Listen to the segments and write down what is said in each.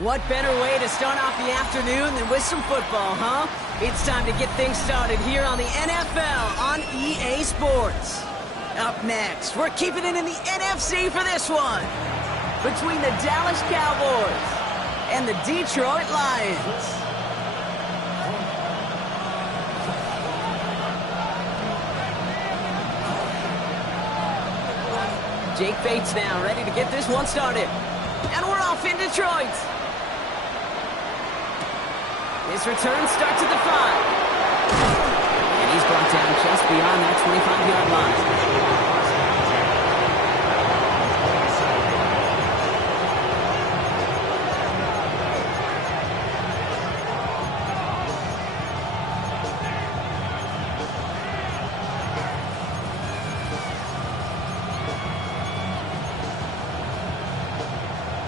What better way to start off the afternoon than with some football, huh? It's time to get things started here on the NFL on EA Sports. Up next, we're keeping it in the NFC for this one. Between the Dallas Cowboys and the Detroit Lions. Jake Bates now ready to get this one started. And we're off in Detroit. His return starts at the 5. And he's brought down just beyond that 25-yard line.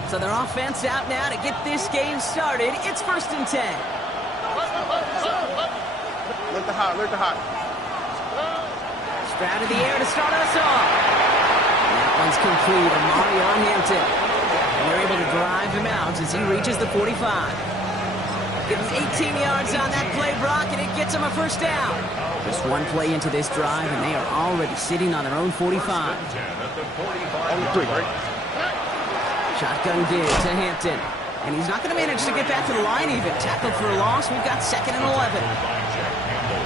So their offense out now to get this game started. It's 1st and 10. Look the hot. Stroud in the air to start us off. And that one's complete. M.I.A on Hampton. And they're able to drive him out as he reaches the 45. Give him 18 yards on that play, Brock, and it gets him a 1st down. Just one play into this drive, and they are already sitting on their own 45. Only 3, right? Shotgun dig to Hampton. And he's not going to manage to get back to the line even. Tackled for a loss. We've got 2nd and 11.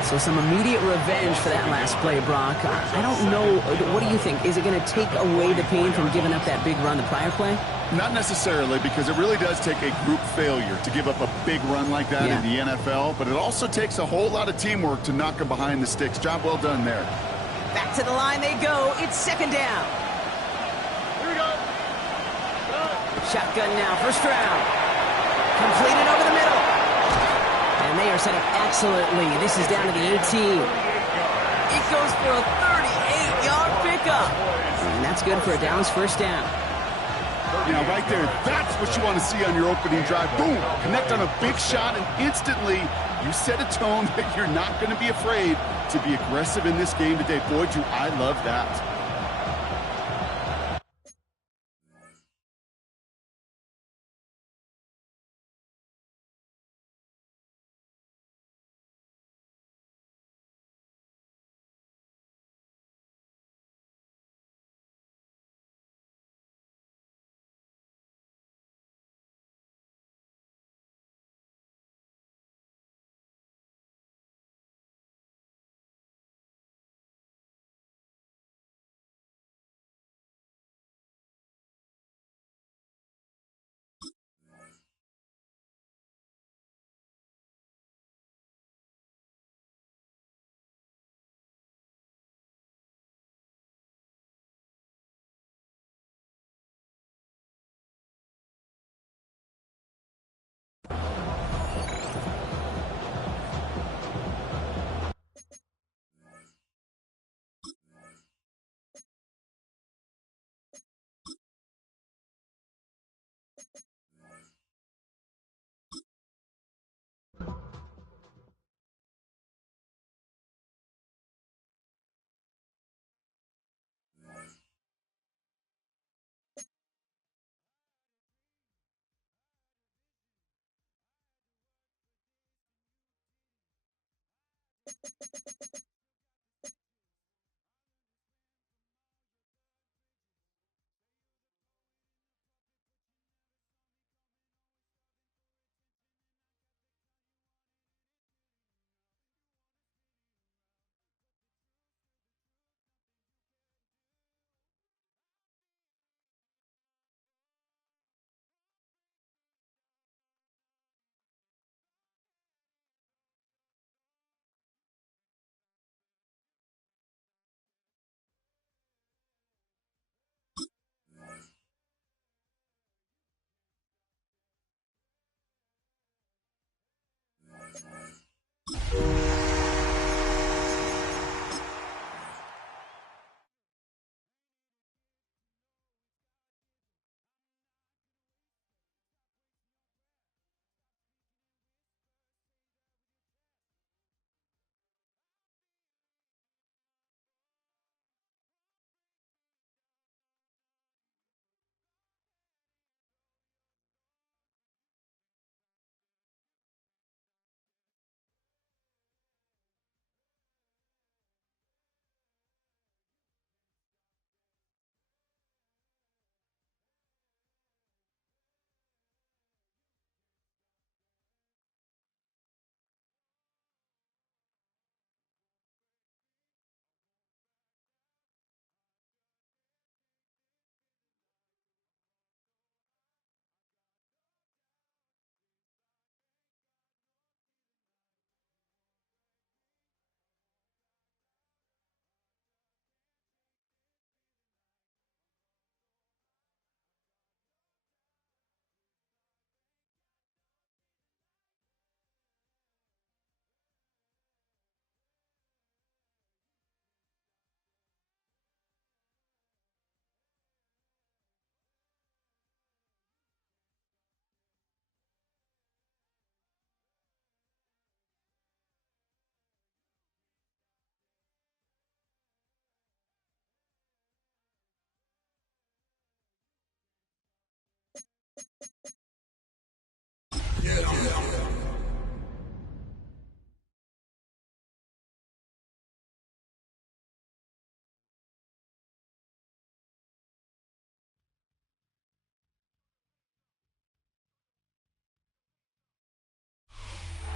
So some immediate revenge for that last play, Brock. I don't know. What do you think? Is it going to take away the pain from giving up that big run the prior play? Not necessarily, because it really does take a group failure to give up a big run like that in the NFL. But it also takes a whole lot of teamwork to knock him behind the sticks. Job well done there. Back to the line they go. It's 2nd down. Shotgun now for Stroud. Completed over the middle. And they are set up excellently. This is down to the 18. It goes for a 38-yard pickup. And that's good for a Dallas 1st down. Yeah, right there. That's what you want to see on your opening drive. Boom! Connect on a big shot, and instantly you set a tone that you're not going to be afraid to be aggressive in this game today. Boy, I love that.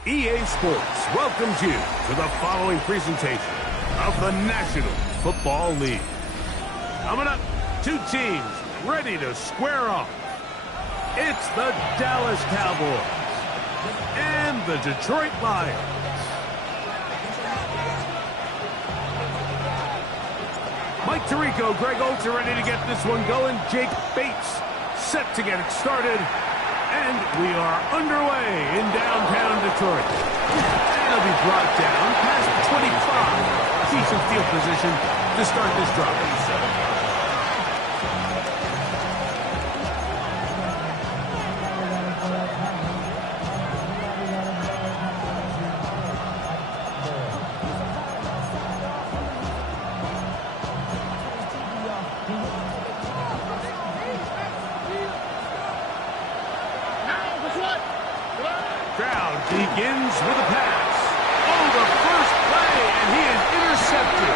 EA Sports welcomes you to the following presentation of the National Football League. Coming up, two teams ready to square off. It's the Dallas Cowboys and the Detroit Lions. Mike Tirico, Greg Oates are ready to get this one going. Jake Bates set to get it started. And we are underway in downtown Detroit. And it'll be brought down past 25. Decent field position to start this drive. Begins with a pass. Oh, the first play, and he is intercepted.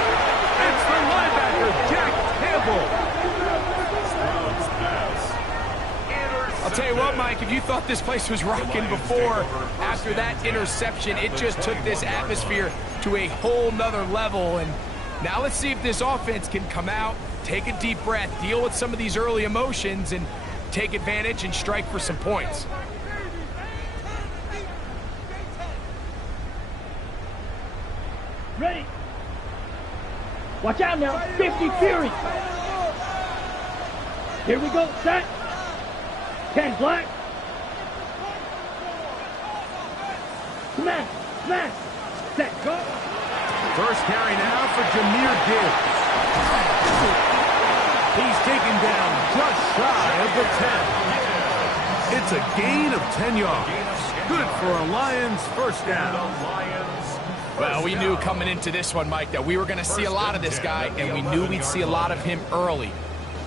It's the linebacker, Jack Campbell. I'll tell you what, Mike, if you thought this place was rocking before, after that interception, it just took this atmosphere to a whole nother level. And now let's see if this offense can come out, take a deep breath, deal with some of these early emotions, and take advantage and strike for some points. Ready. Watch out now. 50 Fury. Here we go. Set. 10 black. Smash. Smash. Set. Go. First carry now for Jahmyr Gibbs. He's taken down just shy of the 10. It's a gain of 10 yards. Good for a Lions first down. Well, we knew coming into this one, Mike, that we were going to see a lot of this guy, and we knew we'd see a lot of him early.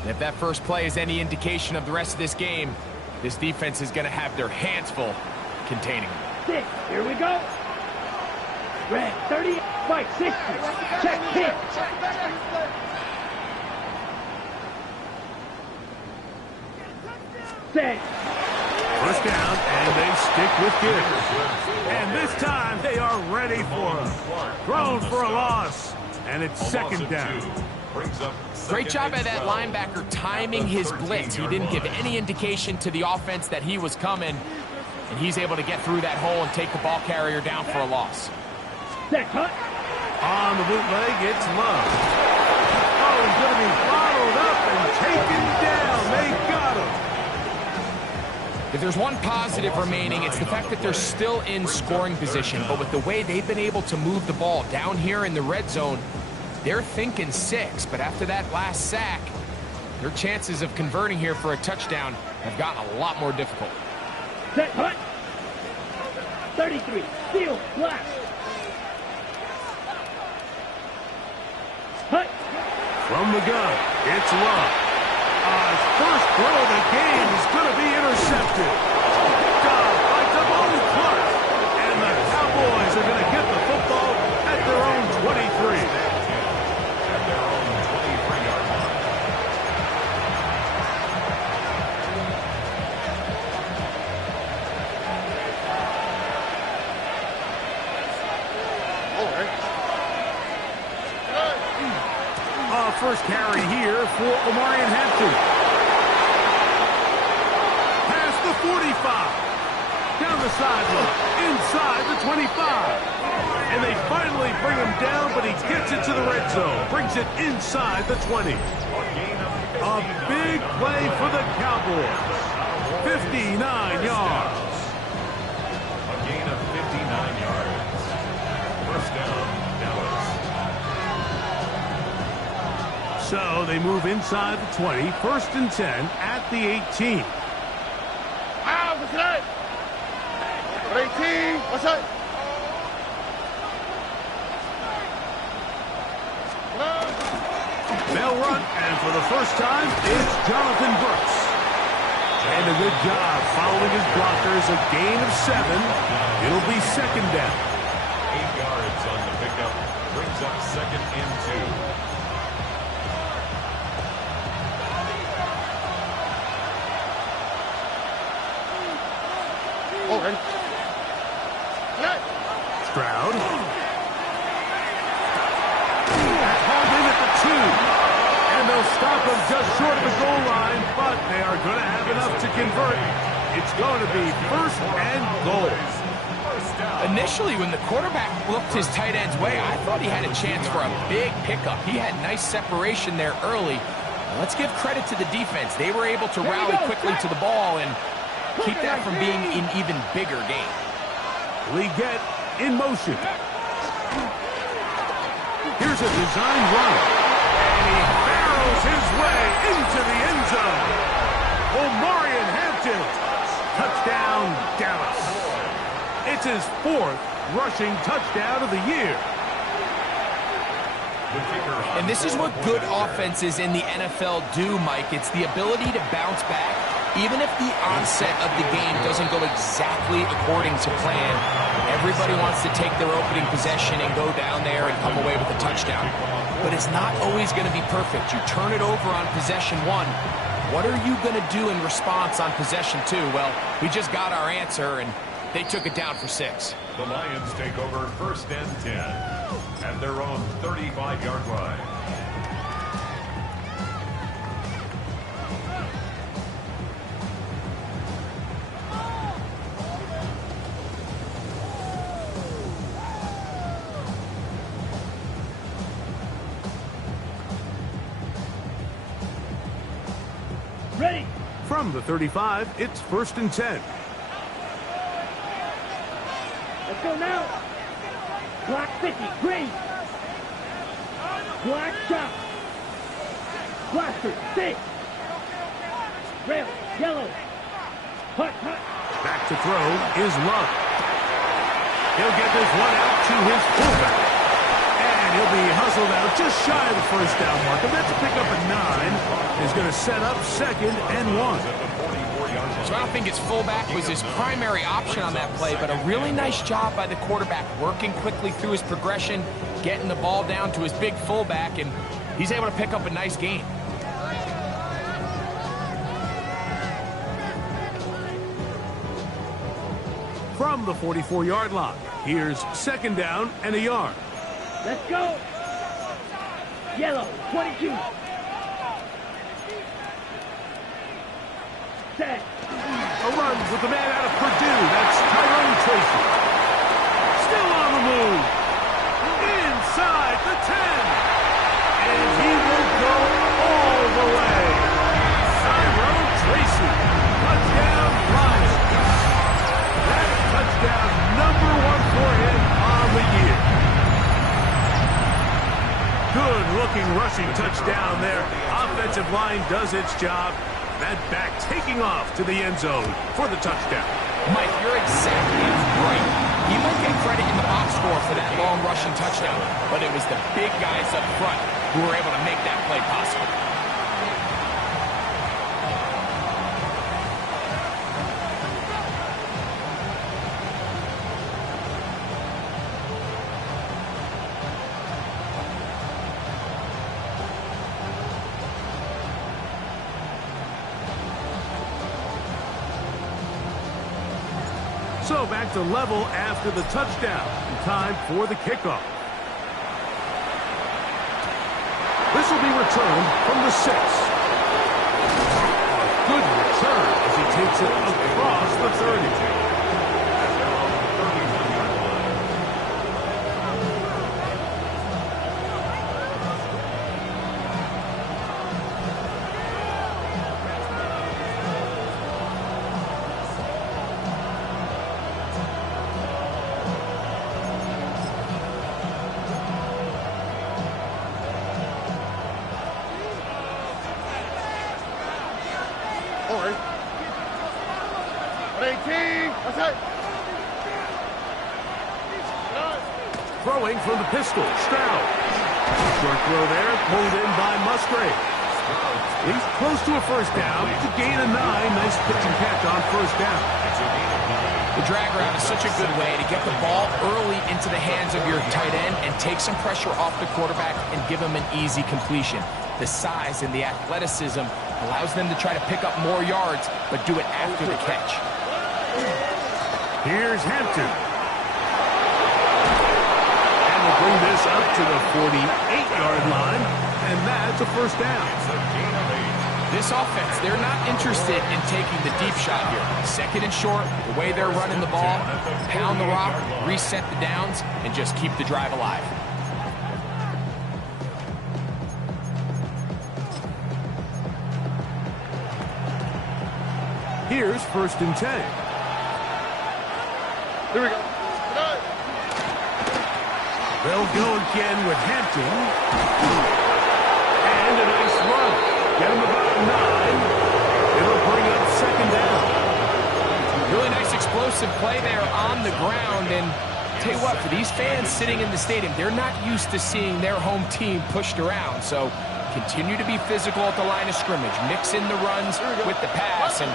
And if that first play is any indication of the rest of this game, this defense is going to have their hands full containing him. 6, here we go. Red, 30, fight, 60. Check, hit. Set. First down, and they stick with Gibbs. And this time, they are ready for him. Thrown for a loss, and it's second down. Great job by that linebacker timing his blitz. He didn't give any indication to the offense that he was coming, and he's able to get through that hole and take the ball carrier down for a loss. Set, cut. On the bootleg, it's Love. Oh, he's going to be followed up and taken down. They got him. If there's one positive remaining, it's the fact that they're still in scoring position. But with the way they've been able to move the ball down here in the red zone, they're thinking 6. But after that last sack, their chances of converting here for a touchdown have gotten a lot more difficult. Set, cut. 33, steal, blast. Cut. From the gun, it's Love. His first throw of the game is going to be intercepted. Picked off by Devon Clark. And the Cowboys are going to get the football at their own 23. At their own 23-yard line. First carry here for M.I.A. Past the 45. Down the sideline. Inside the 25. And they finally bring him down, but he gets it to the red zone. Brings it inside the 20. A big play for the Cowboys. 59 yards. A gain of 59 yards. First down, Dallas. So they move inside the 20, first and 10 at the 18. What's that? 18. What's that? They'll run, and for the first time, it's Jonathan Brooks. And a good job following his blockers, a gain of 7. It'll be second down. 8 yards on the pickup. Brings up second and 2. Stroud. Hauled in at the 2. And they'll stop him just short of the goal line, but they are going to have enough to convert. It's going to be first and goal. Initially, when the quarterback looked his tight end's way, I thought he had a chance for a big pickup. He had nice separation there early. Let's give credit to the defense. They were able to rally quickly to the ball and keep that from being an even bigger game. Leggett in motion. Here's a design run. And he barrels his way into the end zone. Omarion Hampton. Touchdown, Dallas. It's his 4th rushing touchdown of the year. And this is what good offenses in the NFL do, Mike. It's the ability to bounce back. Even if the onset of the game doesn't go exactly according to plan, everybody wants to take their opening possession and go down there and come away with a touchdown. But it's not always going to be perfect. You turn it over on possession 1. What are you going to do in response on possession 2? Well, we just got our answer, and they took it down for 6. The Lions take over first and 10 at their own 35-yard line. Ready. From the 35, it's first and 10. Let's go now. Black 50, green. Black chop. Blaster, 6. Rail, yellow. Hut, hut. Back to throw is Lurk. He'll get this one out to his fullback. And he'll be hustled out just shy of the first down mark. And that's a pick up at 9. Is going to set up second and 1. So I don't think his fullback was his primary option on that play, but a really nice job by the quarterback working quickly through his progression, getting the ball down to his big fullback, and he's able to pick up a nice gain. From the 44-yard line, here's 2nd down and a yard. Let's go. Yellow, 22. Set. A run with the man out of Purdue. That's Tyrone Tracy. Still on the move. Inside the 10. And he will go all the way. Tyrone Tracy. Touchdown Lions. That's touchdown number 1 for him on the year. Good-looking rushing touchdown there. Offensive line does its job. That back taking off to the end zone for the touchdown. Mike, you're exactly right. He might get credit in the box score for that long rushing touchdown, but it was the big guys up front who were able to make that play possible. So back to level after the touchdown. Time for the kickoff. This will be returned from the 6. A good return as he takes it across the 30. Throwing from the pistol, Stroud. Short throw there, pulled in by Musgrave. He's close to a first down. To gain a 9, nice pitch and catch on first down. The drag route is such a good way to get the ball early into the hands of your tight end and take some pressure off the quarterback and give him an easy completion. The size and the athleticism allows them to try to pick up more yards, but do it after the catch. Here's Hampton. Bring this up to the 48-yard line, and that's a first down. This offense, they're not interested in taking the deep shot here. 2nd and short, the way they're running the ball, pound the rock, reset the downs, and just keep the drive alive. Here's 1st and 10. Here we go. They'll go again with Hampton. And a nice run. Get him about 9. It'll bring up 2nd down. Really nice explosive play there on the ground. And tell you what, for these fans sitting in the stadium, they're not used to seeing their home team pushed around. So continue to be physical at the line of scrimmage. Mix in the runs with the pass. And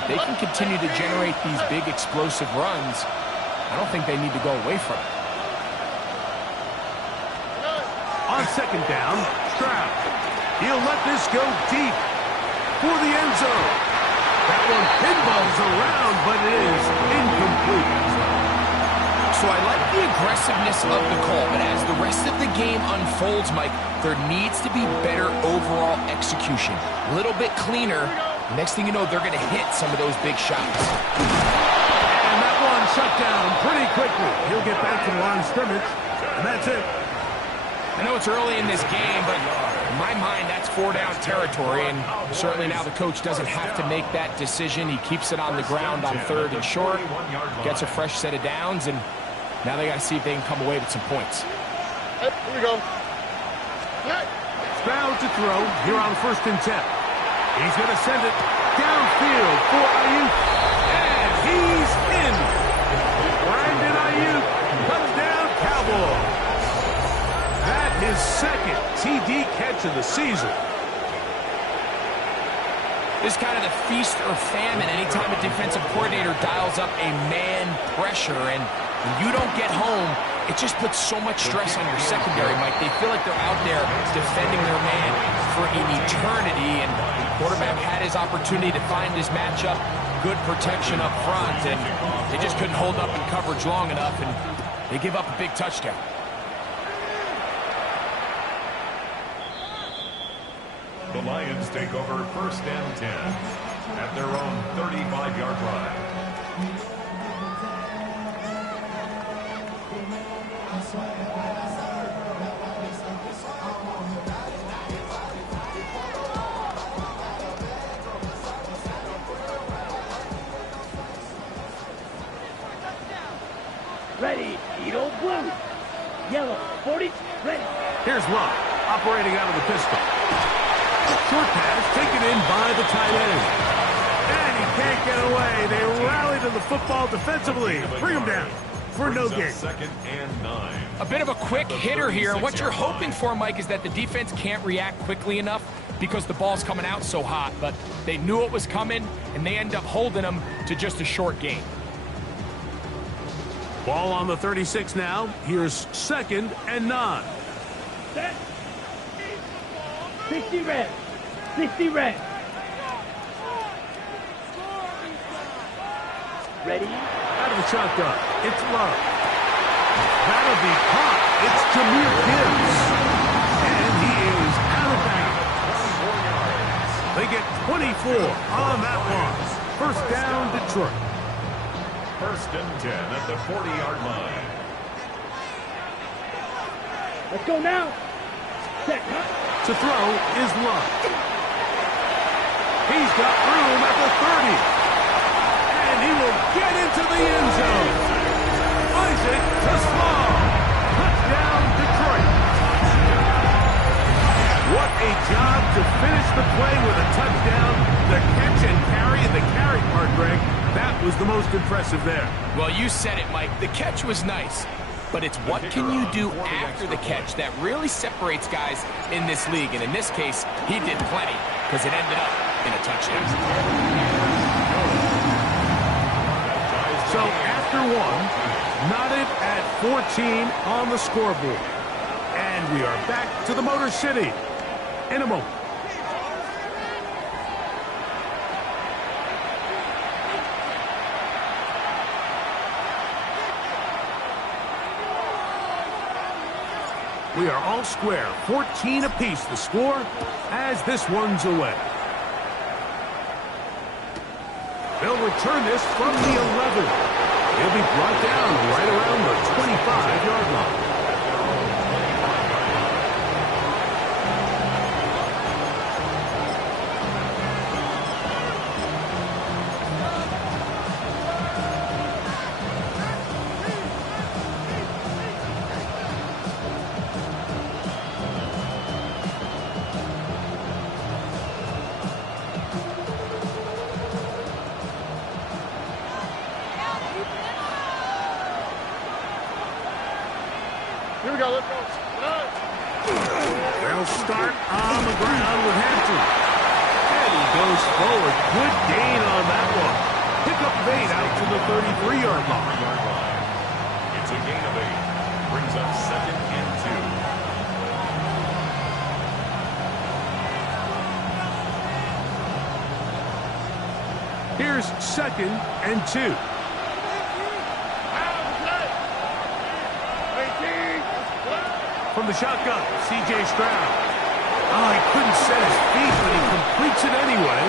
if they can continue to generate these big explosive runs, I don't think they need to go away from it. On 2nd down, Stroud. He'll let this go deep for the end zone. That one pinballs around, but it is incomplete. So I like the aggressiveness of the call, but as the rest of the game unfolds, Mike, there needs to be better overall execution. A little bit cleaner. Next thing you know, they're going to hit some of those big shots. And that one shut down pretty quickly. He'll get back to the line of scrimmage, and that's it. I know it's early in this game, but in my mind, that's 4-down territory, and certainly now the coach doesn't have to make that decision. He keeps it on the ground on 3rd and short, gets a fresh set of downs, and now they got to see if they can come away with some points. Here we go. Stroud to throw here on 1st and 10. He's going to send it downfield for Ayuk, and he's in. Brandon Ayuk, touchdown Cowboys. His 2nd TD catch of the season. This is kind of the feast or famine anytime a defensive coordinator dials up a man pressure. And when you don't get home, it just puts so much stress on your secondary, Mike. They feel like they're out there defending their man for an eternity. And the quarterback had his opportunity to find his matchup. Good protection up front. And they just couldn't hold up in coverage long enough. And they give up a big touchdown. The Lions take over 1st and 10 at their own 35-yard line. Ready, Eagle blue. Yellow, 40, ready. Here's Lurk, operating out of the pistol. Short pass taken in by the tight end. And he can't get away. They rally to the football defensively. Bring him down for no gain. 2nd and 9. A bit of a quick hitter here. What you're hoping for, Mike, is that the defense can't react quickly enough because the ball's coming out so hot. But they knew it was coming, and they end up holding them to just a short gain. Ball on the 36 now. Here's 2nd and 9. Set. 60 red. 60 red. Ready? Out of the shotgun. It's Lurk. That'll be caught. It's Jameer Gibbs. And he is out of bounds. They get 24 on that one. 1st down, Detroit. 1st and 10 at the 40-yard line. Let's go now. Set, cut. To throw is Lurk. He's got room at the 30. And he will get into the end zone. Isaac to Small. Touchdown, Detroit. What a job to finish the play with a touchdown. The catch and carry, and the carry part, Greg, that was the most impressive there. Well, you said it, Mike. The catch was nice. But it's what can you do after the catch that really separates guys in this league. And in this case, he did plenty because it ended up in a touchdown. So after one, knotted at 14 on the scoreboard. And we are back to the Motor City in a moment. We are all square, 14 apiece the score as this one's away. They'll return this from the 11. He'll be brought down right around the 25-yard line. Here we go, let's go. They'll start on the ground with Hampton. And he goes forward. Good gain on that one. Pick up 8 out to the 33-yard line. It's a gain of 8. Brings up 2nd and 2. Here's 2nd and 2. From the shotgun, C.J. Stroud. Oh, he couldn't set his feet, but he completes it anyway.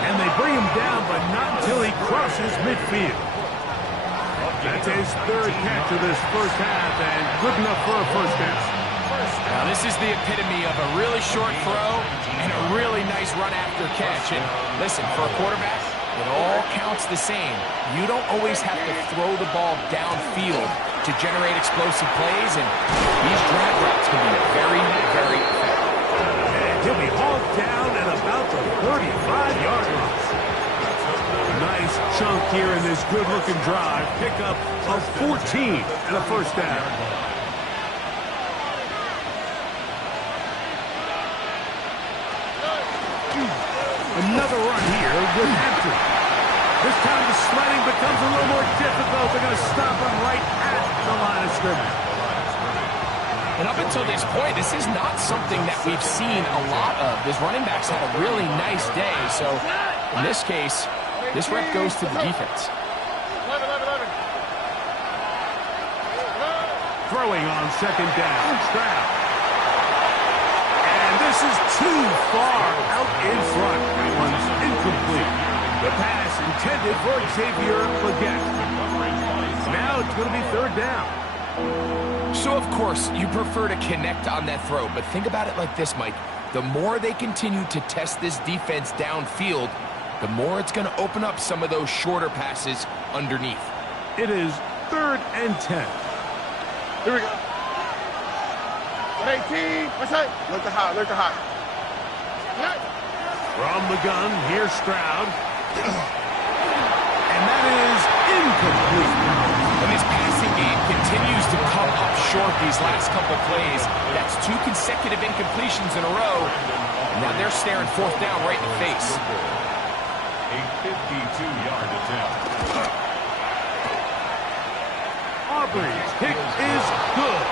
And they bring him down, but not until he crosses midfield. That's his 3rd catch of this first half, and good enough for a first down. Now, this is the epitome of a really short throw and a really nice run after catch. And listen, for a quarterback, it all counts the same. You don't always have to throw the ball downfield to generate explosive plays, and these drag routes can be very, very effective. And he'll be hauled down at about the 35-yard line. Nice chunk here in this good-looking drive. Pickup of 14 and a first down. Another another run here with entry. This time the sledding becomes a little more difficult. They're going to stop him right at the line of scrimmage. And up until this point, this is not something that we've seen a lot of. This running back's had a really nice day. So in this case, this rep goes to the defense. Throwing on second down. Stroud. And this is too far out in front. That one's incomplete. The pass intended for Xavier Leggett. Now it's going to be third down. So, of course, you prefer to connect on that throw, but think about it like this, Mike. The more they continue to test this defense downfield, the more it's going to open up some of those shorter passes underneath. It is 3rd and 10. Here we go. 18. What's that? Look the hot. Look the hot. From the gun, here's Stroud. And that is incomplete. And this passing game continues to come up short these last couple plays. That's 2 consecutive incompletions in a row. Now they're staring fourth down right in the face. A 52-yard attempt. Aubrey's kick is good.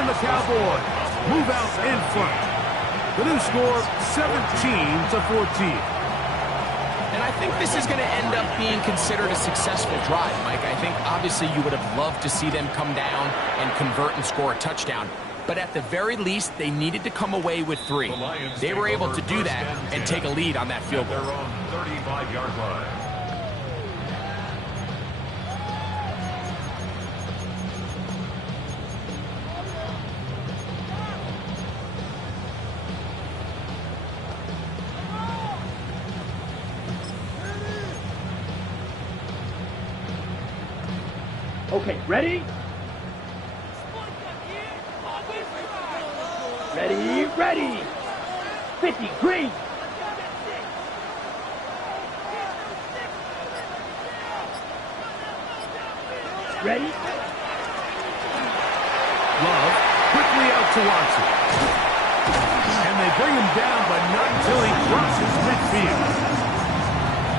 And the Cowboys move out in front. The new score, 17-14. And I think this is going to end up being considered a successful drive, Mike. I think obviously you would have loved to see them come down and convert and score a touchdown. But at the very least, they needed to come away with 3. They were able to do that and take a lead on that field goal. Their own 35-yard line. Okay, ready? Ready, ready. 50, green. Ready? Love quickly out to Watson. And they bring him down, but not until he crosses midfield.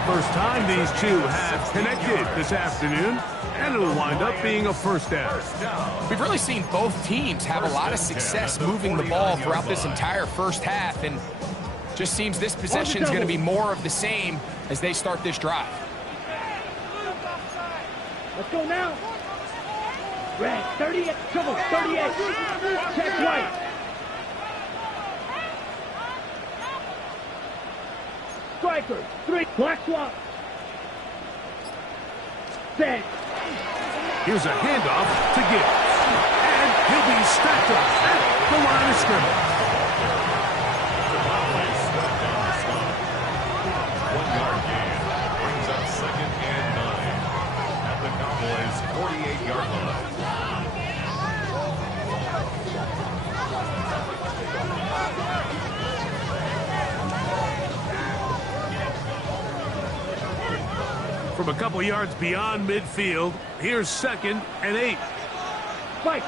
First time these two have connected this afternoon, and it'll wind up being a first down. We've really seen both teams have a lot of success moving the ball throughout this entire first half, and just seems this possession is going to be more of the same as they start this drive. Let's go now. Red, 38, trouble, 38. Check white. Striker, 3, black swap. Set. Here's a handoff to Gibbs. And he'll be stacked up at the line of scrimmage. 1-yard gain brings up 2nd and 9 at the Cowboys' 48-yard line. From a couple yards beyond midfield, here's 2nd and 8. Spike,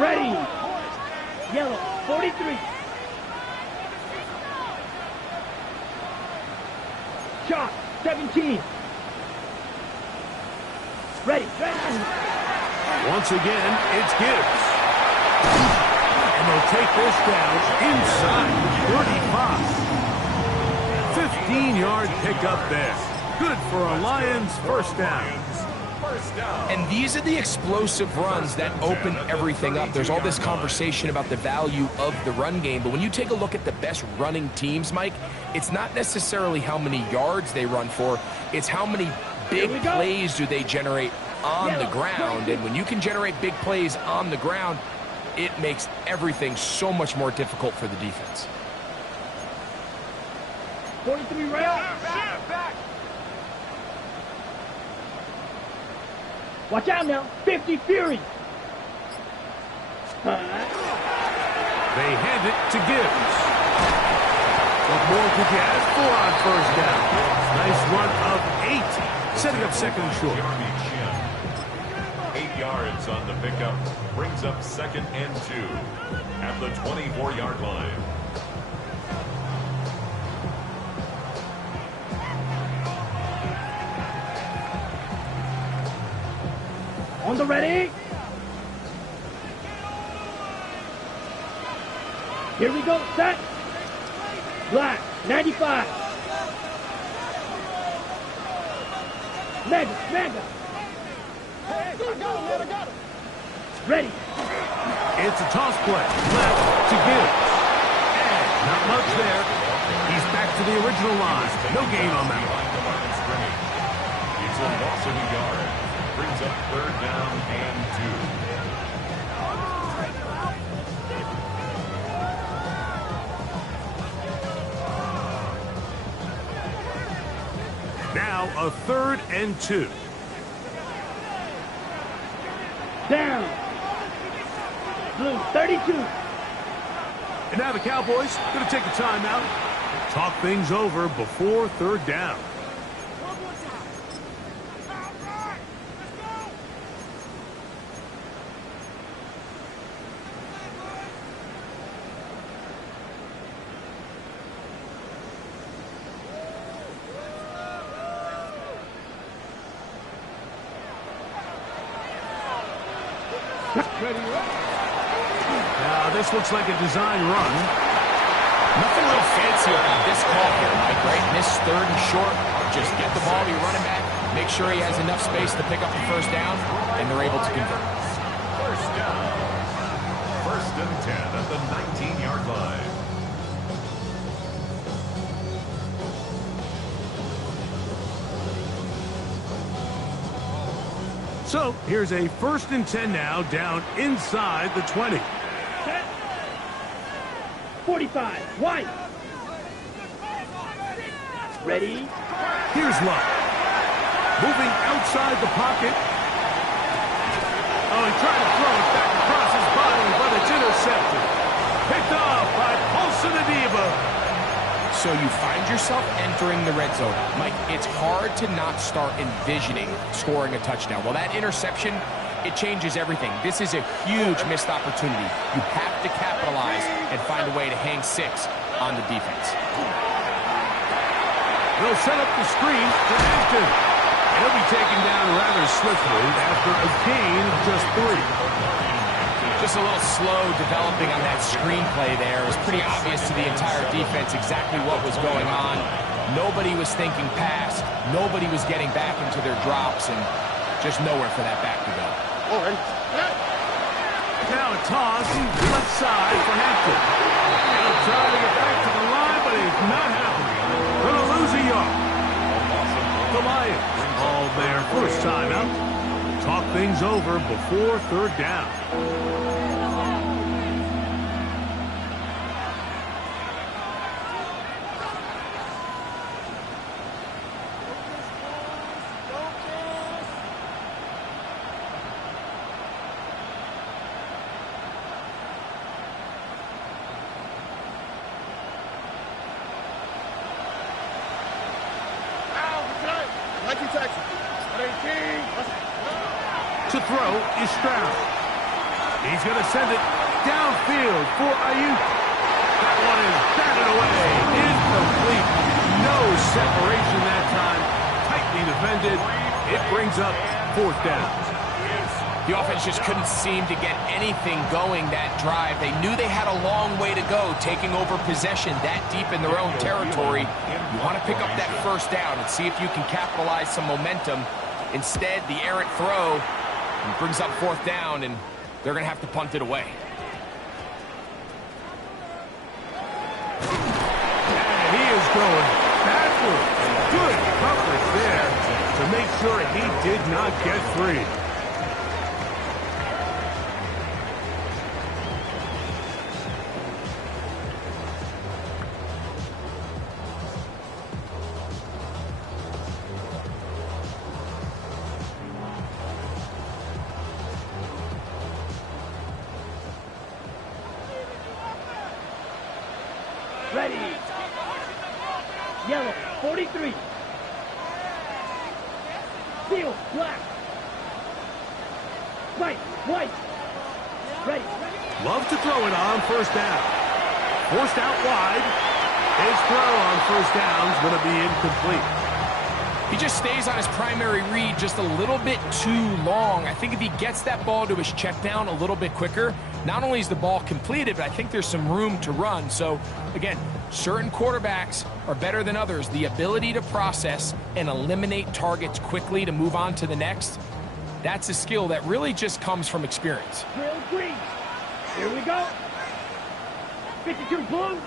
ready. Yellow, 43. Shot, 17. Ready. Once again, it's Gibbs. And they'll take this down inside 35. 15-yard pickup there. Good for a Lions first down. And these are the explosive runs that open everything up. There's all this conversation about the value of the run game, but when you take a look at the best running teams, Mike, it's not necessarily how many yards they run for, it's how many big plays do they generate on the ground. And when you can generate big plays on the ground, it makes everything so much more difficult for the defense. 43 right. Watch out now. 50 Fury. They hand it to Gibbs. What more could you ask for on first down? Nice run of 8, setting up 2nd and short. 8 yards on the pickup brings up 2nd and 2 at the 24-yard line. On the ready. Here we go. Set. Black. 95. Mega. Hey, I got him, man. I got him. Ready. It's a toss play. Left to give. And not much there. He's back to the original line. No gain on that one. It's a loss of a yard. Brings up 3rd down and 2. Now a 3rd and 2. Down. Blue, 32. And now the Cowboys going to take a timeout. Talk things over before 3rd down. Now this looks like a design run. Nothing real fancy about this call here, Mike, right? Miss 3rd and short. Just get the ball to your running back, make sure he has enough space to pick up the 1st down, and they're able to convert. 1st down. 1st and 10 at the 19-yard line. So here's a 1st and 10 now, down inside the 20. Set. 45. Wide. Ready. Here's Lurk. Moving outside the pocket. Oh, he tried to throw it back across his body, but it's intercepted. Picked off by Paulson Adebo. So you find yourself entering the red zone. Mike, it's hard to not start envisioning scoring a touchdown. Well, that interception, it changes everything. This is a huge missed opportunity. You have to capitalize and find a way to hang 6 on the defense. They'll set up the screen for Hampton. He'll be taken down rather swiftly after a gain of just 3. Just a little slow developing on that screenplay there. It was pretty obvious to the entire defense exactly what was going on. Nobody was thinking pass. Nobody was getting back into their drops, and just nowhere for that back to go. All right. Now a toss left side for Hampton. He'll try to get back to the line, but it's not happening. Gonna lose a yard. The Lions call their first timeout. Talk things over before 3rd down. To throw is Stroud. He's going to send it downfield for Ayuk. That one is batted away. Incomplete. No separation that time. Tightly defended. It brings up 4th down. The offense just couldn't seem to get anything going that drive. They knew they had a long way to go, taking over possession that deep in their own territory. You want to pick up that 1st down and see if you can capitalize some momentum. Instead, the errant throw brings up 4th down, and they're going to have to punt it away. And he is going backwards. Good coverage there to make sure he did not get free. Ready. Yellow, 43. Field, black. White. Ready. Love to throw it on 1st down. Forced out wide. His throw on 1st down is going to be incomplete. He just stays on his primary read just a little bit too long. I think if he gets that ball to his check down a little bit quicker, not only is the ball completed, but I think there's some room to run. So, again, certain quarterbacks are better than others. The ability to process and eliminate targets quickly to move on to the next, that's a skill that really just comes from experience. Drill green. Here we go. 52 blue.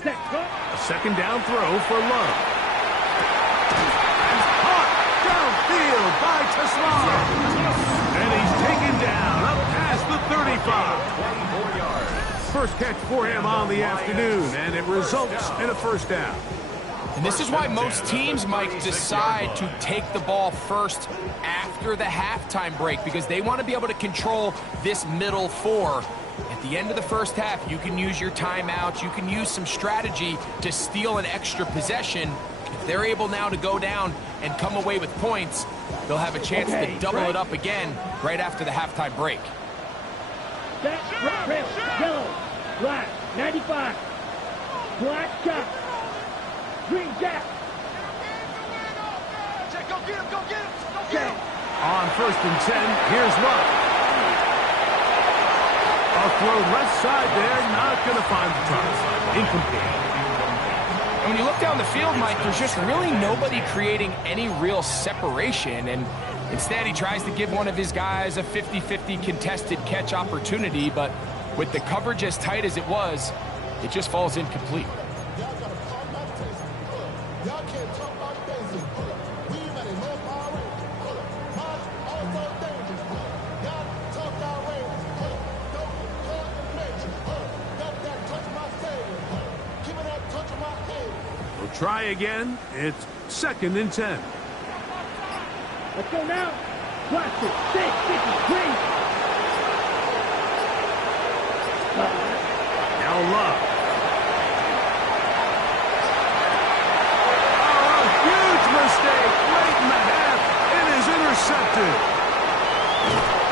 A second down throw for Lurk. And caught downfield by Tesla. And he's taken down up past the 35. First catch for him on the afternoon, and it results in a first down. And this is why most teams, Mike, decide to take the ball first after the halftime break, because they want to be able to control this middle four. At the end of the first half, you can use your timeouts, you can use some strategy to steal an extra possession. If they're able now to go down and come away with points, they'll have a chance to double it up again right after the halftime break. Set, red, yellow, black, 95, black cap, green jack. Go get him, go get him, go get him. On 1st and 10, here's Lurk. A throw left side there, not going to find the target. Incomplete. And when you look down the field, Mike, there's just really nobody creating any real separation. And instead, he tries to give one of his guys a 50-50 contested catch opportunity. But with the coverage as tight as it was, it just falls incomplete. Try again. It's 2nd and 10. Let's go now. Plastic, 6, 50, green. Now Love. Oh, a huge mistake late in the half. It is intercepted.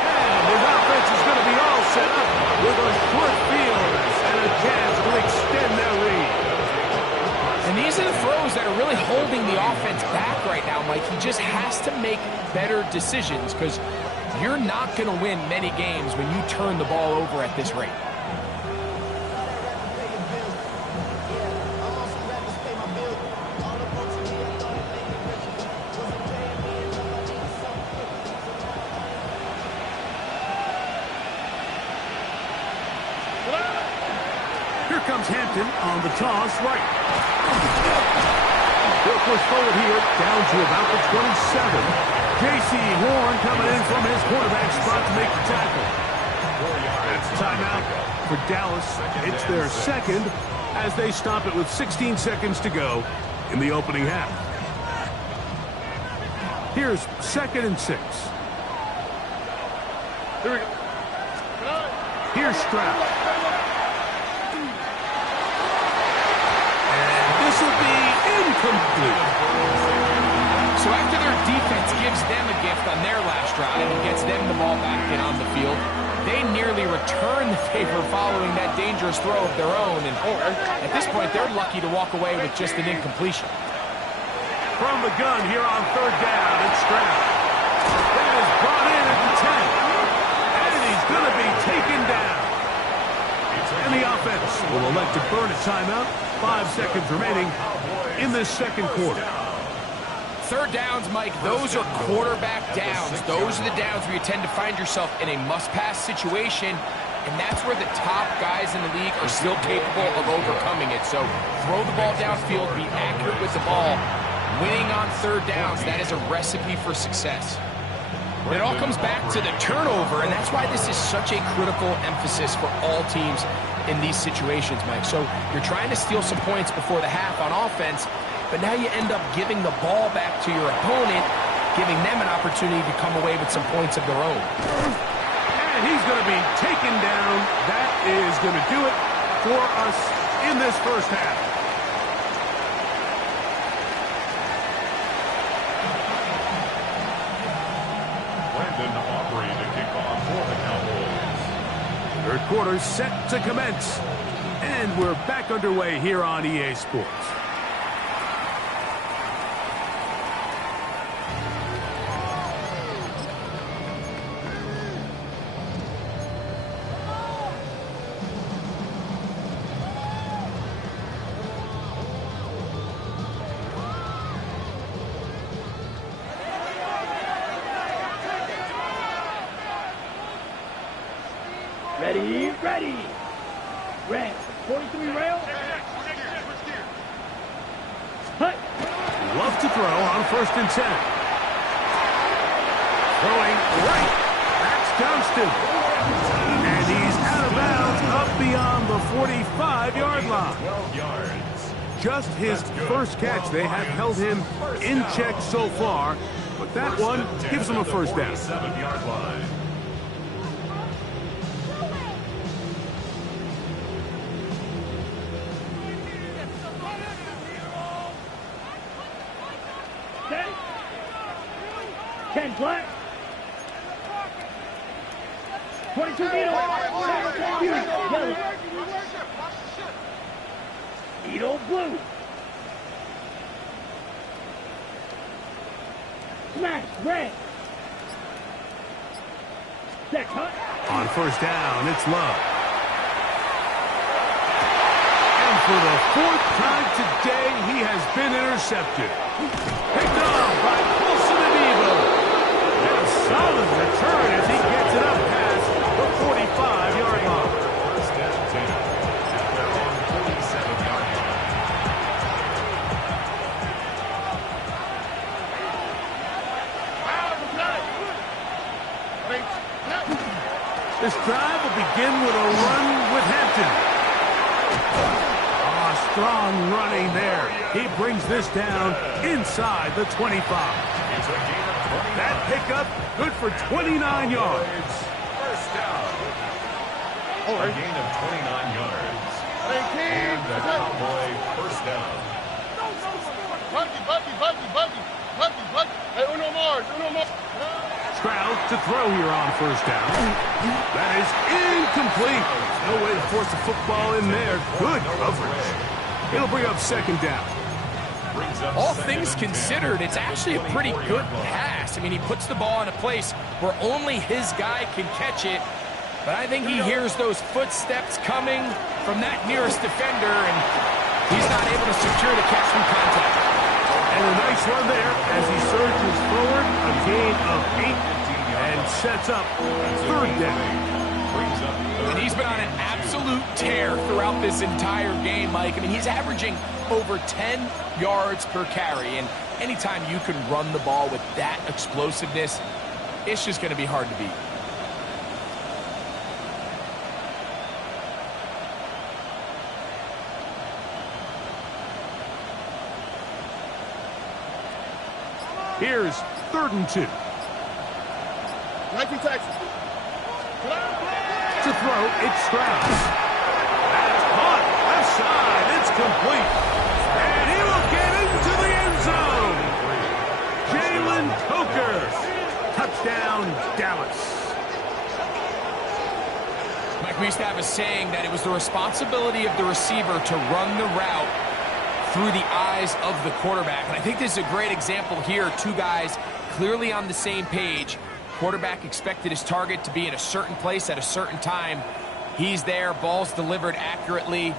And his offense is going to be all set up with a short field and a chance to extend their lead. And these are the throws that are really holding the offense back right now, Mike. He just has to make better decisions, because you're not going to win many games when you turn the ball over at this rate. Here comes Hampton on the toss right. They'll push forward here, down to about the 27. J.C. Horn coming in from his quarterback spot to make the tackle. That's a timeout for Dallas. It's their second as they stop it with 16 seconds to go in the opening half. Here's 2nd and 6. Here we go. Here's Stroud. This will be incomplete. So after their defense gives them a gift on their last drive and gets them the ball back and on the field, they nearly return the favor following that dangerous throw of their own. And at this point, they're lucky to walk away with just an incompletion. From the gun here on 3rd down, it's Stroud. That is brought in at the 10. And he's going to be taken down. And the offense will elect to burn a timeout. 5 seconds remaining in this second quarter. 3rd downs, Mike, those are quarterback downs. Those are the downs where you tend to find yourself in a must-pass situation, and that's where the top guys in the league are still capable of overcoming it. So throw the ball downfield, be accurate with the ball. Winning on 3rd downs, that is a recipe for success. It all comes back to the turnover, and that's why this is such a critical emphasis for all teams in these situations, Mike. So you're trying to steal some points before the half on offense, but now you end up giving the ball back to your opponent, giving them an opportunity to come away with some points of their own. And he's going to be taken down. That is going to do it for us in this first half. Brandon Aubrey to kick off for the Cowboys. Third quarter set to commence. And we're back underway here on EA Sports. Ready, ready. Red, 43 rail. Hut. Love to throw on 1st and 10. Throwing right. That's Johnston. And he's out of bounds up beyond the 45-yard line. 12 yards. Just his first catch. They have held him in check so far, but that one gives him a first down. 7-yard line. Set. 10 flat. 22 needle. Yellow. Needle blue. Smash red. Set cut. On 1st down, it's Love. And for the 4th time today, he has been intercepted. Picked off by Wilson and Eagle. And a solid return as he gets it up past the 45-yard line. First and 10 at their own 47-yard line. This drive will begin with a run with Hampton. Strong running there. He brings this down inside the 25. That pickup good for 29 yards. First down. A gain of 29 yards. And the Cowboy first down. Buggy. Hey, uno more. Stroud to throw here on 1st down. That is incomplete. No way to force the football in there. Good coverage. It'll bring up 2nd down. All things considered, it's actually a pretty good pass. I mean, he puts the ball in a place where only his guy can catch it. But I think he hears those footsteps coming from that nearest defender, and he's not able to secure the catch from contact. And a nice run there as he surges forward, a gain of 8, and sets up 3rd down. And he's been on an absolute tear throughout this entire game, Mike. I mean, he's averaging over 10 yards per carry. And anytime you can run the ball with that explosiveness, it's just going to be hard to beat. Here's 3rd and 2. 19 Texas. To throw, it's Stroud. That's caught. Left side. It's complete. And he will get into the end zone. Jalen Coker. Touchdown, Dallas. Mike, we used to have a saying that it was the responsibility of the receiver to run the route through the eyes of the quarterback. And I think this is a great example here. Two guys clearly on the same page. Quarterback expected his target to be in a certain place at a certain time. He's there, ball's delivered accurately.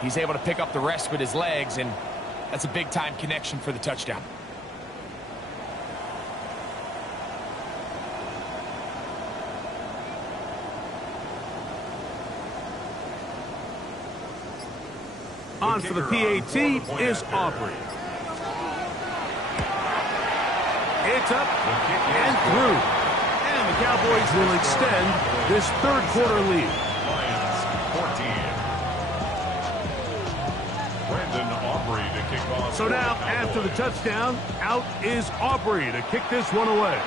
He's able to pick up the rest with his legs, and that's a big-time connection for the touchdown. On for the PAT is Aubrey. It's up and through. And the Cowboys will extend this 3rd quarter lead. Lions 14. Brandon Aubrey to kick off. So now, after the touchdown, out is Aubrey to kick this one away.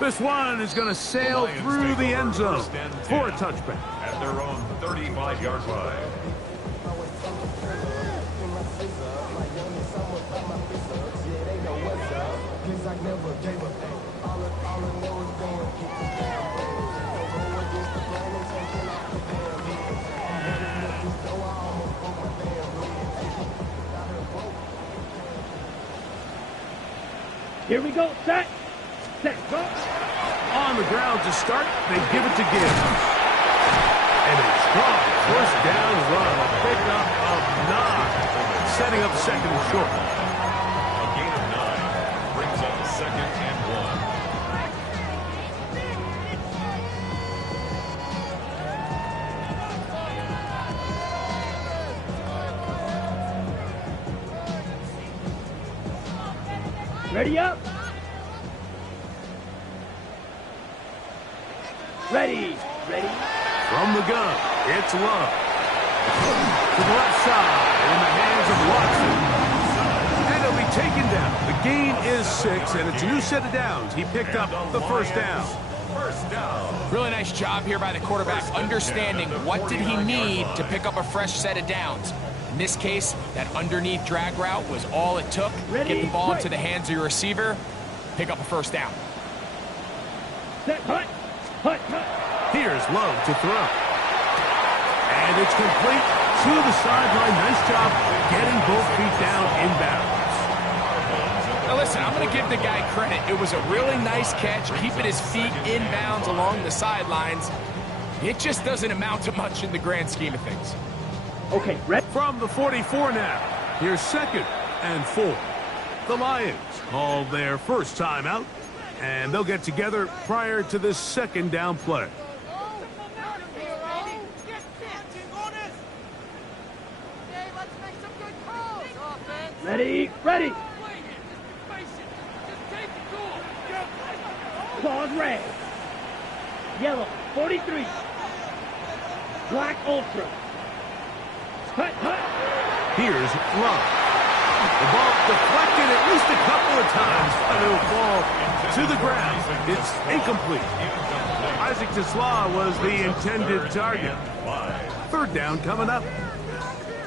This one is going to sail through the end zone for a touchback. At their own 35-yard line. Here we go. Set. Set. Go. On the ground to start, they give it to Gibbs. And a strong first down run. A pickup of 9. Setting up second and short. A gain of 9 brings up a 2nd and 1. Ready up. Ready. Ready. From the gun, it's Lurk. To the left side, in the hands of Watson. And he'll be taken down. The gain is 6, and it's a new set of downs. He picked up the first down. First down. Really nice job here by the quarterback, understanding what did he need to pick up a fresh set of downs. In this case, that underneath drag route was all it took. Ready, Get the ball right. into the hands of your receiver, pick up a first down. Set. Hut. Hut. Hut. Here's Love to throw. And it's complete to the sideline. Nice job getting both feet down inbounds. Now listen, I'm going to give the guy credit. It was a really nice catch, keeping his feet inbounds along the sidelines. It just doesn't amount to much in the grand scheme of things. Okay, ready. From the 44 now. Here's 2nd and 4. The Lions call their first timeout, and they'll get together prior to this 2nd down play. Ready. Ready. Claws red. Yellow. 43. Black ultra. Hut. Hut. Here's Love. The ball deflected at least a couple of times, and it'll fall to the ground. It's incomplete. Isaac Tesla was the intended target. 3rd down coming up.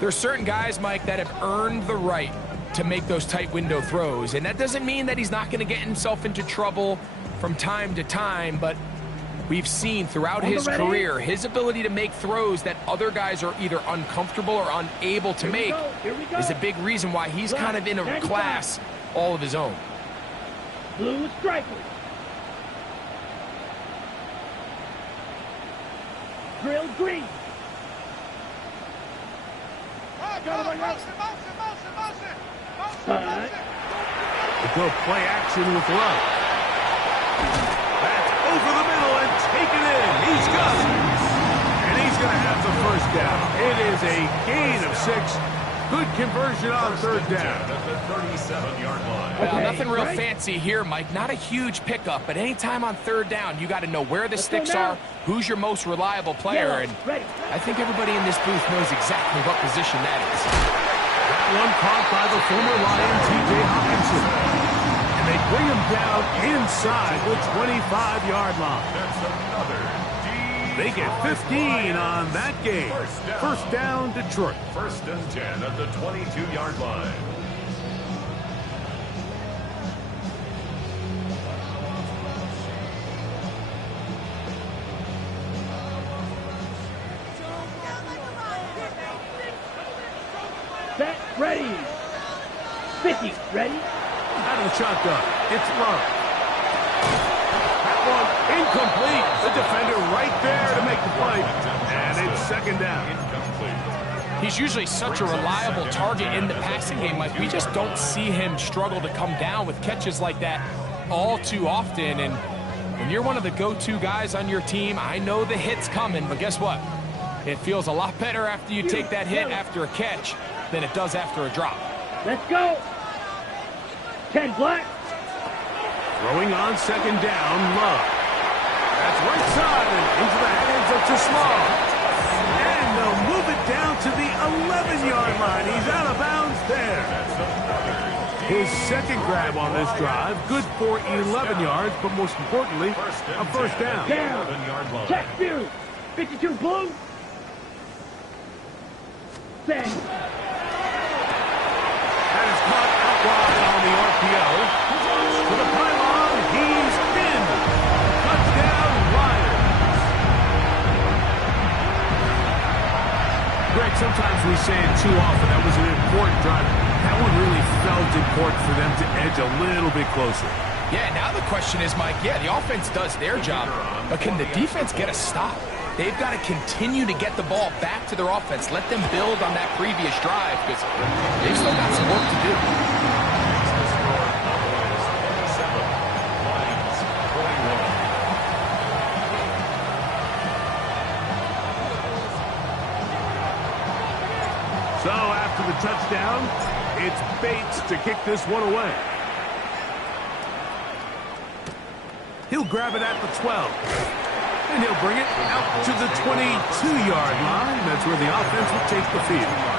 There's certain guys, Mike, that have earned the right to make those tight window throws, and that doesn't mean that he's not going to get himself into trouble from time to time, but we've seen throughout his career his ability to make throws that other guys are either uncomfortable or unable to make is a big reason why he's kind of in a class all of his own. Blue stripers. Grilled green. We'll go play action with Love. That's over the middle and taken in. He's got it. And he's going to have the first down. It is a gain of 6. Good conversion on 3rd down. At the 37-yard line. Well, nothing real fancy here, Mike. Not a huge pickup, but anytime on 3rd down, you got to know where the sticks are, who's your most reliable player, and I think everybody in this booth knows exactly what position that is. That one caught by the former Lion, T.J. Hawkinson. And they bring him down inside the 25-yard line. That's another They get 15 on that game. First down, Detroit. 1st and 10 at the 22-yard line. Set. Ready. 50. Ready. Out of the shotgun, it's Love. That one incomplete. The defender right there to make the play. And it's 2nd down. He's usually such a reliable target in the passing game, Mike. We just don't see him struggle to come down with catches like that all too often. And when you're one of the go-to guys on your team, I know the hit's coming, but guess what? It feels a lot better after you take that hit after a catch than it does after a drop. Let's go. 10 black. Throwing on 2nd down, Love. That's right side and into the hands of Tesla. And they'll move it down to the 11-yard line. He's out of bounds there. His 2nd grab on this drive, good for 11 yards, but most importantly, a first down. Down. Check view. 52 blue. Set. That is caught out wide on the RPO. To the pylon, he's in. Touchdown, Lions. Greg, sometimes we say it too often. That was an important drive. That one really themselves in court for them to edge a little bit closer. Yeah, now the question is, Mike, yeah, the offense does their job, but can the defense get a stop? They've got to continue to get the ball back to their offense. Let them build on that previous drive because they've still got some work to do. So after the touchdown, it's Bates to kick this one away. He'll grab it at the 12. And he'll bring it out to the 22-yard line. That's where the offense will take the field.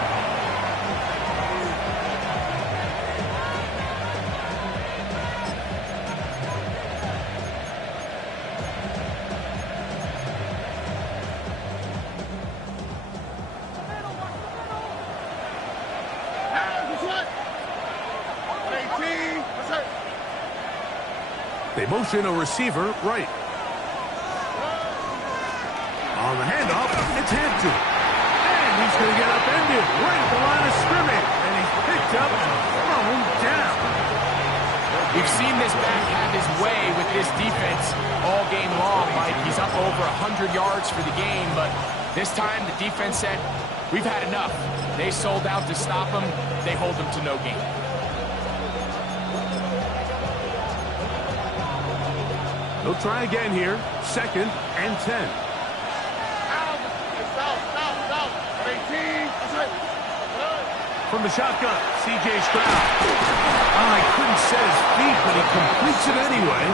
They motion a receiver right. On the handoff, it's Hampton. And he's going to get upended right at the line of scrimmage. And he's picked up and thrown down. We've seen this back have his way with this defense all game long, Mike. He's up over 100 yards for the game, but this time the defense said, we've had enough. They sold out to stop him. They hold him to no gain. They'll try again here. 2nd and 10. From the shotgun, C.J. Stroud. I couldn't set his feet, but he completes it anyway.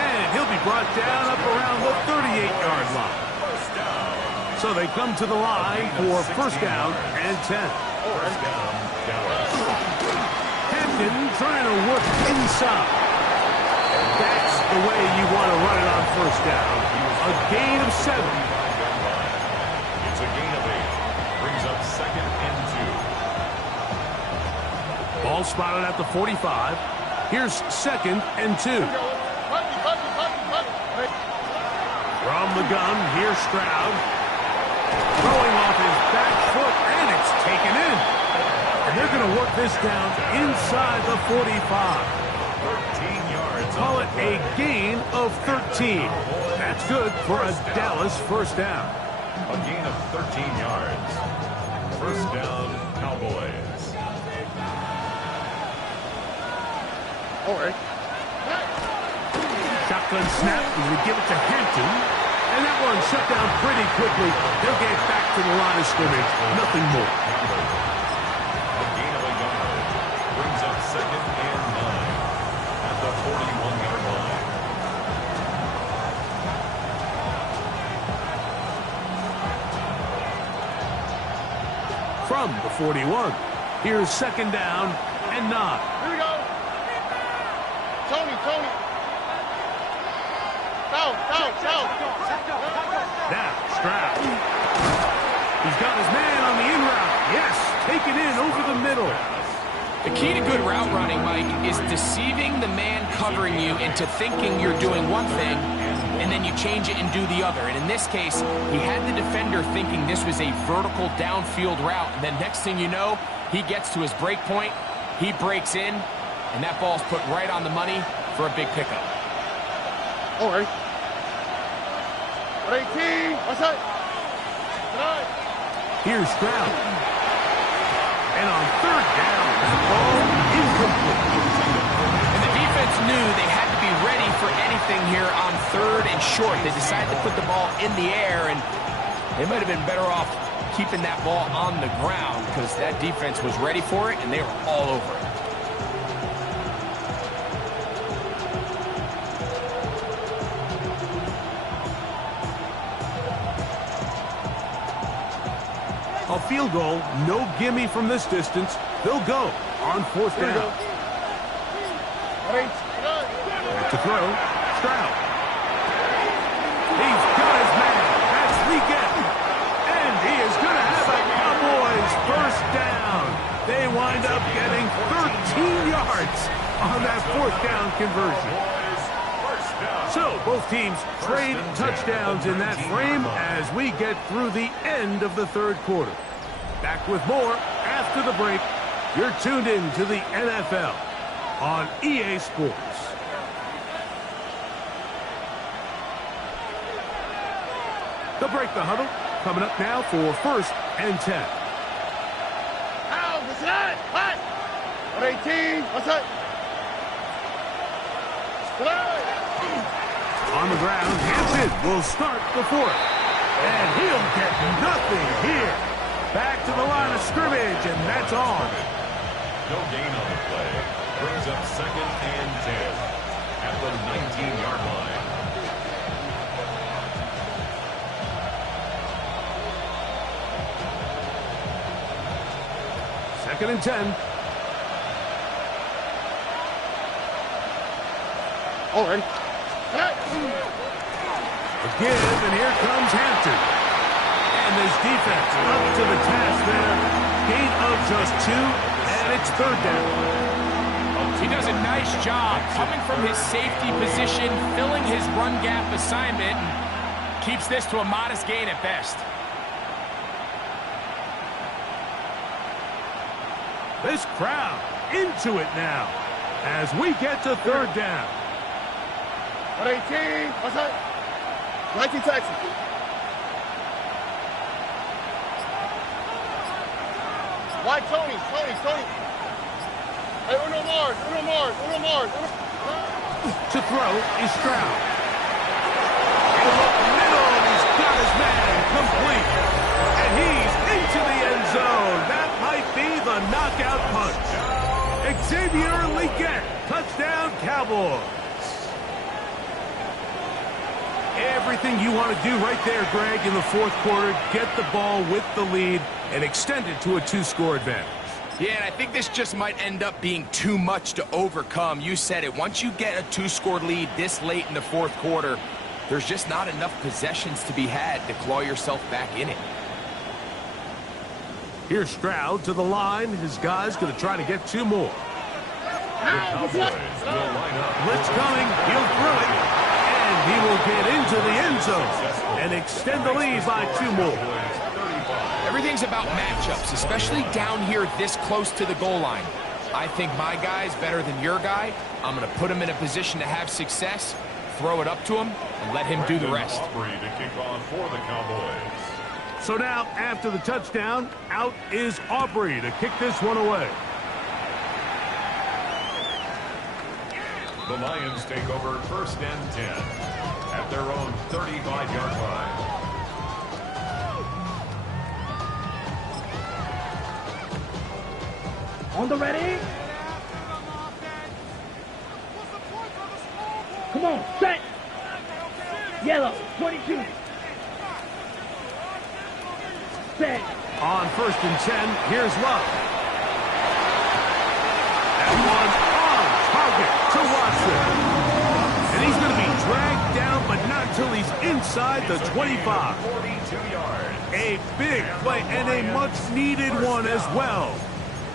And he'll be brought down up around the 38-yard line. So they come to the line for 1st down and 10. Hampton trying to work inside. That's the way you want to run it on 1st down. A gain of 7. It's a gain of 8. Brings up 2nd and 2. Ball spotted at the 45. Here's 2nd and 2. From the gun, here's Stroud. Throwing off his back foot, and it's taken in. And they're going to work this down inside the 45. 13 yards. Call it a gain of 13. That's good for a Dallas 1st down. A gain of 13 yards. 1st down, Cowboys. All right. Shotgun snap, and we give it to Hampton. And that one shut down pretty quickly. They'll get back to the line of scrimmage. Nothing more. A gain of a yard. Brings up 2nd and 9 at the 41-yard line. From the 41, here's 2nd down and 9. Here we go. Tony. Down. Now, Stroud. He's got his man on the in route. Yes, taken in over the middle. The key to good route running, Mike, is deceiving the man covering you into thinking you're doing one thing, and then you change it and do the other. And in this case, he had the defender thinking this was a vertical downfield route. And then next thing you know, he gets to his break point, he breaks in, and that ball's put right on the money for a big pickup. All right. 18. What's that? Here's Stroud. And on 3rd down, the ball incomplete. And the defense knew they had to be ready for anything here on 3rd and short. They decided to put the ball in the air, and they might have been better off keeping that ball on the ground because that defense was ready for it, and they were all over it. A field goal, no gimme from this distance. They'll go on 4th down. Back to throw, Stroud. He's got his man. That's Weekend. And he is going to have a Cowboys 1st down. They wind up getting 13 yards on that 4th down conversion. So both teams trade touchdowns in that frame as we get through the end of the 3rd quarter. Back with more after the break. You're tuned in to the NFL on EA Sports. They'll break the huddle. Coming up now for 1st and 10. Ow, what's that? What? 18, what's that? On the ground, Hampton will start the 4th. And he'll get nothing here. Back to the line of scrimmage, and that's all. No gain on the play. Brings up 2nd and 10 at the 19-yard line. Second and 10. Already. A give, and here comes Hampton. And this defense up to the task there. Gain of just 2, and it's 3rd down. He does a nice job coming from his safety position, filling his run gap assignment, and keeps this to a modest gain at best. This crowd into it now as we get to 3rd down. 18, what's that? 19 Texas. Why Tony? Hey, Uno Mars. To throw is Stroud. In the middle, and he's got his man complete. And he's into the end zone. That might be the knockout punch. Xavier Leggett, touchdown Cowboys. Everything you want to do right there, Greg, in the 4th quarter. Get the ball with the lead and extend it to a 2-score advantage. Yeah, and I think this just might end up being too much to overcome. You said it. Once you get a 2-score lead this late in the 4th quarter, there's just not enough possessions to be had to claw yourself back in it. Here's Stroud to the line. His guy's going to try to get 2 more. Blitz coming. He'll throw it. And he will get into the end zone and extend the lead by 2 more. Everything's about matchups, especially down here this close to the goal line. I think my guy's better than your guy. I'm going to put him in a position to have success, throw it up to him, and let him do the rest. To kick off for the Cowboys. So now, after the touchdown, out is Aubrey to kick this one away. The Lions take over 1st and 10 at their own 35-yard line. On the ready. Come on, set. Yellow, 22. Set. On 1st and 10, here's Lurk. That one's on target to Watson. And he's going to be dragged down, but not until he's inside the 25. 42 yards. A big play and a much-needed one as well.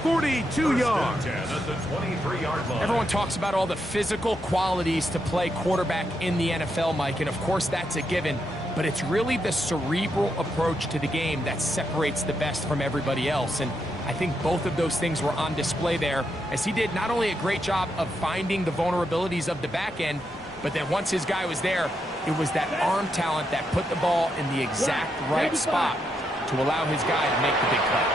42 yards. At the 23-yard line. Everyone talks about all the physical qualities to play quarterback in the NFL, Mike, and of course that's a given, but it's really the cerebral approach to the game that separates the best from everybody else, and I think both of those things were on display there, as he did not only a great job of finding the vulnerabilities of the back end, but then once his guy was there, it was that arm talent that put the ball in the exact right spot to allow his guy to make the big play.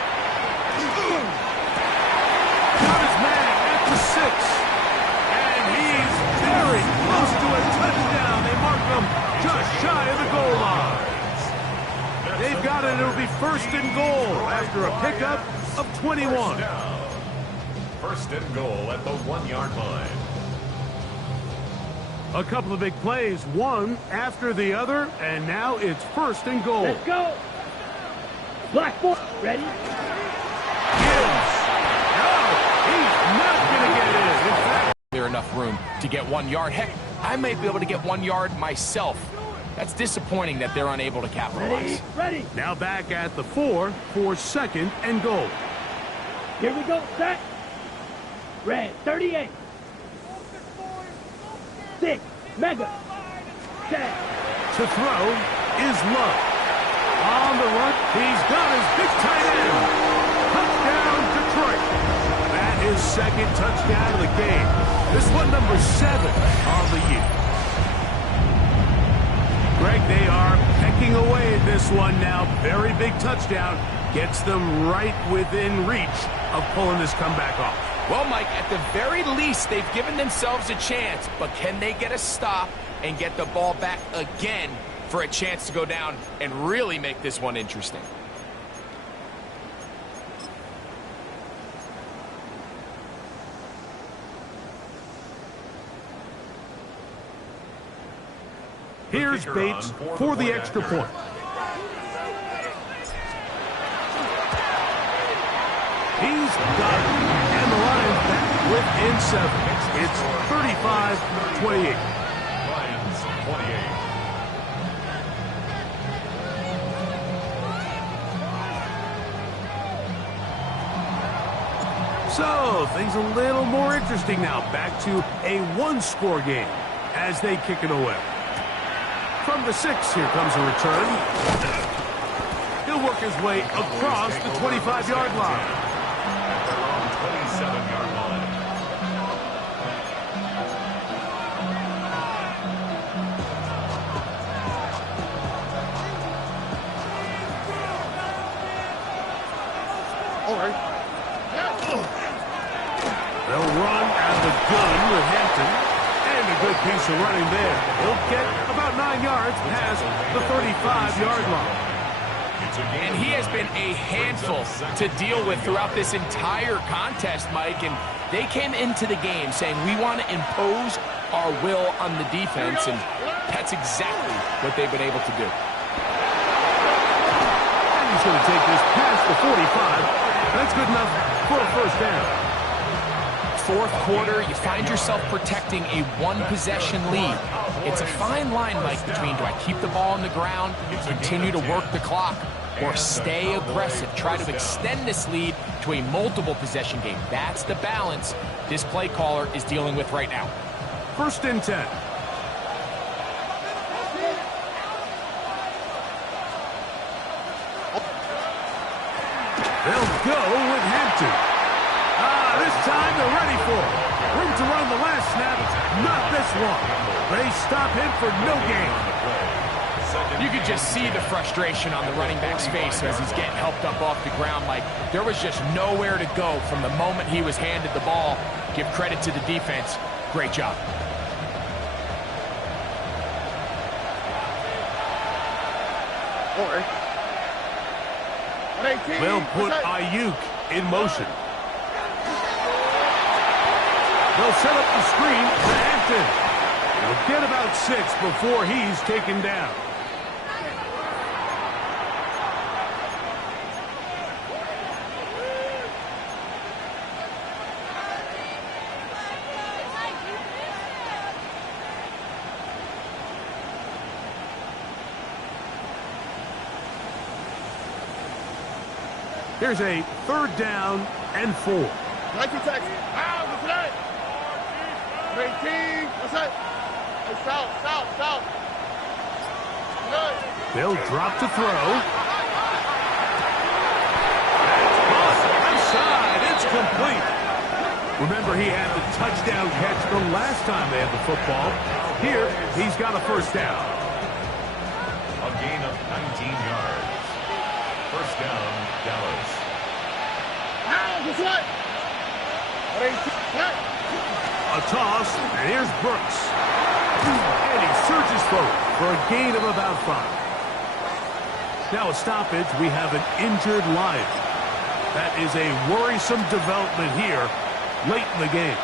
Got his man at the 6. And he's very close to a touchdown. They mark him just shy of the goal line. They've got it. It'll be 1st and goal after a pickup of 21. 1st and goal at the 1-yard line. A couple of big plays, one after the other, and now it's 1st and goal. Let's go. Black ball. Ready? There enough room to get 1 yard. Heck, I might be able to get 1 yard myself. That's disappointing that they're unable to capitalize. Ready. Now back at the 4 for 2nd and goal. Here we go. Set. Red. 38. 6. Mega. Set. To throw is Lurk. On the run, he's got his big tight end. Touchdown, Detroit. his second touchdown of the game. This one number 7 on the year. Greg, they are pecking away at this one now. Very big touchdown. Gets them right within reach of pulling this comeback off. Well, Mike, at the very least, they've given themselves a chance. But can they get a stop and get the ball back again for a chance to go down and really make this one interesting? Here's Bates for the extra point. He's got it. And the Lions back within 7. It's 35-28. Lions 28. So, things a little more interesting now. Back to a one-score game as they kick it away. From the 6, here comes a return. He'll work his way across the 25-yard line. At their own 27-yard line. All right. They'll run out of the gun with Hampton. And a good piece of running there. He'll get about 9 yards past the 35-yard line. And he has been a handful to deal with throughout this entire contest, Mike. And they came into the game saying, we want to impose our will on the defense. And that's exactly what they've been able to do. And he's going to take this past the 45. That's good enough for a first down. Fourth quarter, you find yourself protecting a one-possession lead. It's a fine line, Mike, between do I keep the ball on the ground, continue to work the clock, or stay aggressive, try to extend this lead to a multiple-possession game. That's the balance this play caller is dealing with right now. 1st and 10. They'll go with Hampton. This time they're ready for it. Room to run the last snap. Not this one. They stop him for no gain. You could just see the frustration on the running back's face as he's getting helped up off the ground. Like, there was just nowhere to go from the moment he was handed the ball. Give credit to the defense. Great job. All right. They'll put Ayuk in motion. They'll set up the screen for Hampton. He'll get about 6 before he's taken down. Here's a 3rd down and 4. Nike taxi. What's that? 18. What's that? Hey, south. Good. They'll drop to throw. That's inside. It's complete. Remember, he had the touchdown catch the last time they had the football. Here, he's got a first down. A gain of 19 yards. First down, Dallas. What's that? A toss, and here's Brooks. And he surges forward for a gain of about 5. Now a stoppage, we have an injured Lion. That is a worrisome development here late in the game.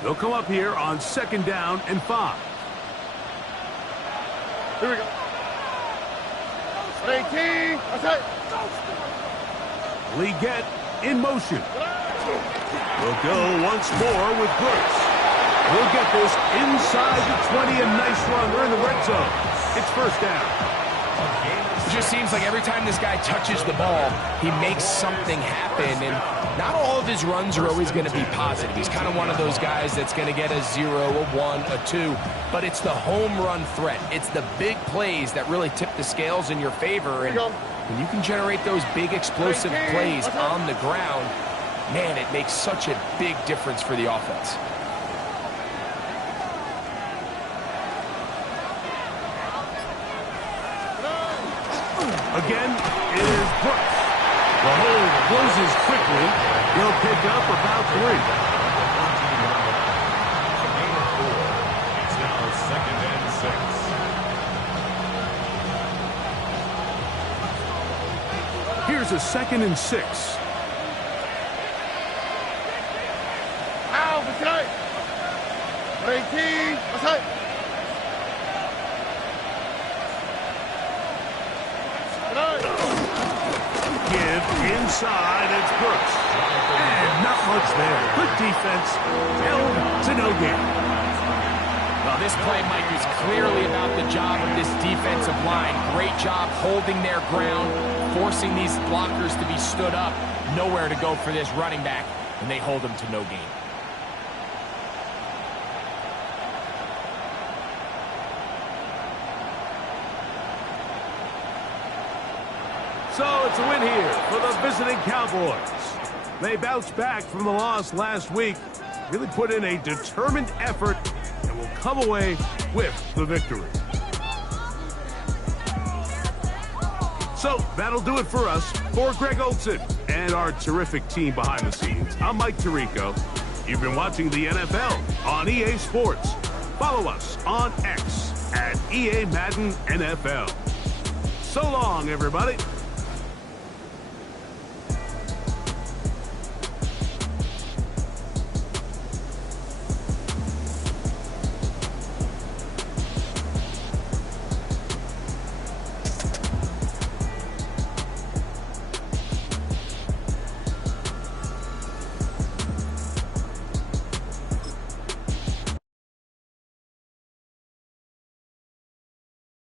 They'll come up here on 2nd down and 5. Here we go. 18. What's that? Leggett in motion. We'll go once more with Brooks. We'll get this inside the 20, a nice run. We're in the red zone. It's first down. It just seems like every time this guy touches the ball, he makes something happen, and not all of his runs are always going to be positive. He's kind of one of those guys that's going to get a 0, a 1, a 2, but it's the home run threat. It's the big plays that really tip the scales in your favor, and when you can generate those big explosive plays on the ground, man, it makes such a big difference for the offense. Again, it is Brooks. The hold closes quickly. He'll pick up about 3. Gain of 4. It's now 2nd and 6. Here's a 2nd and 6. Ow, beside. 18, beside. Give inside, it's Brooks. And not much there. Good defense. Held to no gain. Well, this play, Mike, is clearly about the job of this defensive line. Great job holding their ground, forcing these blockers to be stood up. Nowhere to go for this running back, and they hold him to no gain. So it's a win here for the visiting Cowboys. They bounced back from the loss last week, really put in a determined effort, and will come away with the victory. So that'll do it for us. For Greg Olson and our terrific team behind the scenes, I'm Mike Tirico. You've been watching the NFL on EA Sports. Follow us on X at EA Madden NFL. So long, everybody.